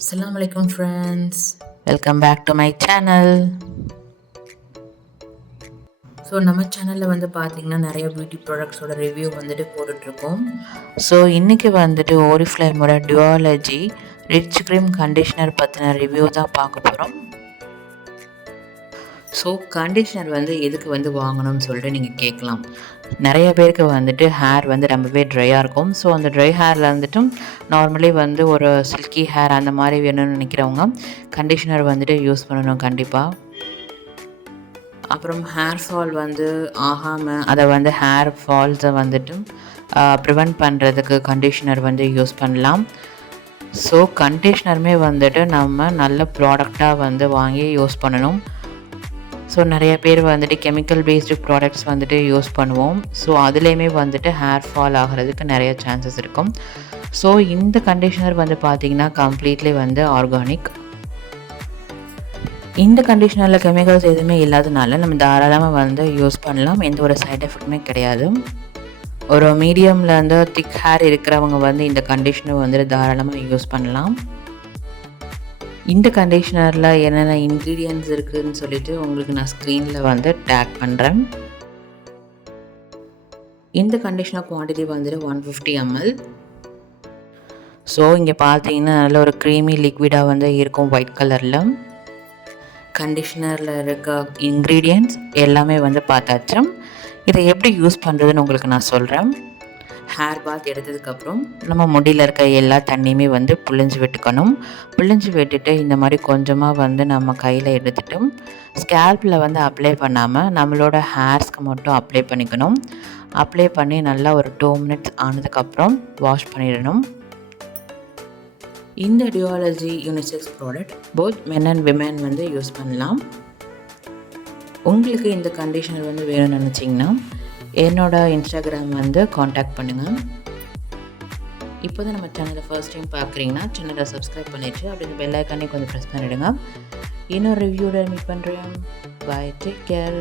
Assalamu alaikum friends, welcome back to my channel. So நம்ம சேனலில் வந்து பார்த்திங்கன்னா நிறைய பியூட்டி ப்ராடக்ட்ஸோட ரிவ்யூ வந்துட்டு போட்டுட்ருக்கோம். ஸோ இன்றைக்கி வந்துட்டு ஓரிஃப்ளேமோட டியூவாலஜி ரிச் க்ரீம் கண்டிஷ்னர் பற்றின ரிவ்யூ தான் பார்க்க போகிறோம். ஸோ கண்டிஷ்னர் வந்து எதுக்கு வந்து வாங்கணும்னு சொல்லிட்டு நீங்கள் கேட்கலாம். நிறைய பேருக்கு வந்துட்டு ஹேர் வந்து ரொம்பவே ட்ரையாக இருக்கும். ஸோ அந்த ட்ரை ஹேரில் வந்துட்டு நார்மலி வந்து ஒரு சில்கி ஹேர் அந்த மாதிரி வேணும்னு நினைக்கிறவங்க கண்டிஷ்னர் வந்துட்டு யூஸ் பண்ணணும் கண்டிப்பாக. அப்புறம் ஹேர் ஃபால் வந்து ஆகாமல் அதை வந்து ஹேர் ஃபால்ஸை வந்துட்டு ப்ரிவெண்ட் பண்ணுறதுக்கு கண்டிஷ்னர் வந்து யூஸ் பண்ணலாம். ஸோ கண்டிஷ்னருமே வந்துட்டு நம்ம நல்ல ப்ராடக்டாக வந்து வாங்கி யூஸ் பண்ணணும். ஸோ நிறைய பேர் வந்துட்டு கெமிக்கல் பேஸ்டு ப்ராடக்ட்ஸ் வந்துட்டு யூஸ் பண்ணுவோம். ஸோ அதுலேயுமே வந்துட்டு ஹேர் ஃபால் ஆகிறதுக்கு நிறைய சான்சஸ் இருக்கும். ஸோ இந்த கண்டிஷ்னர் வந்து பார்த்திங்கன்னா கம்ப்ளீட்லி வந்து ஆர்கானிக். இந்த கண்டிஷ்னரில் கெமிக்கல்ஸ் எதுவுமே இல்லாதனால நம்ம தாராளமாக வந்து யூஸ் பண்ணலாம். எந்த ஒரு சைட் எஃபெக்ட்டுமே கிடையாது. ஒரு மீடியமில் வந்து திக் ஹேர் இருக்கிறவங்க வந்து இந்த கண்டிஷ்னர் வந்துட்டு தாராளமாக யூஸ் பண்ணலாம். இந்த கண்டிஷ்னரில் என்னென்ன இன்க்ரீடியன்ட்ஸ் இருக்குதுன்னு சொல்லிட்டு உங்களுக்கு நான் ஸ்க்ரீனில் வந்து டேக் பண்ணுறேன். இந்த கண்டிஷ்னர் குவான்டிட்டி வந்துட்டு 150 ml. ஸோ இங்கே பார்த்தீங்கன்னா நல்ல ஒரு க்ரீமி லிக்விடாக வந்து இருக்கும் ஒயிட் கலரில். கண்டிஷ்னரில் இருக்க இன்க்ரீடியன்ட்ஸ் எல்லாமே வந்து பார்த்தாச்சு. இதை எப்படி யூஸ் பண்ணுறதுன்னு உங்களுக்கு நான் சொல்கிறேன். ஹேர் பாத் எடுத்ததுக்கப்புறம் நம்ம முடியில் இருக்க எல்லா தண்ணியுமே வந்து புழிஞ்சு விட்டுக்கணும். புழிஞ்சு விட்டுட்டு இந்த மாதிரி கொஞ்சமாக வந்து நம்ம கையில் எடுத்துகிட்டு ஸ்கேல்பில் வந்து அப்ளை பண்ணாமல் நம்மளோட ஹேர்ஸ்க்கு மட்டும் அப்ளை பண்ணிக்கணும். அப்ளை பண்ணி நல்லா ஒரு 2 minutes ஆனதுக்கப்புறம் வாஷ் பண்ணிடணும். இந்த டியூவாலஜி unisex product both men and women வந்து யூஸ் பண்ணலாம். உங்களுக்கு இந்த கண்டிஷனர் வந்து வேணும்னு நினச்சிங்கன்னா என்னோடய இன்ஸ்டாகிராம் வந்து காண்டாக்ட் பண்ணுங்கள். இப்போ தான் நம்ம சேனலை ஃபர்ஸ்ட் டைம் பார்க்குறீங்கன்னா சேனலை சப்ஸ்கிரைப் பண்ணிவிட்டு அப்படி இந்த பெல் ஐக்கானே கொஞ்சம் ப்ரெஸ் பண்ணிவிடுங்க. இன்னொரு ரிவ்யூவில் மீட் பண்ணுறேன். பாய், டேக் கேர்.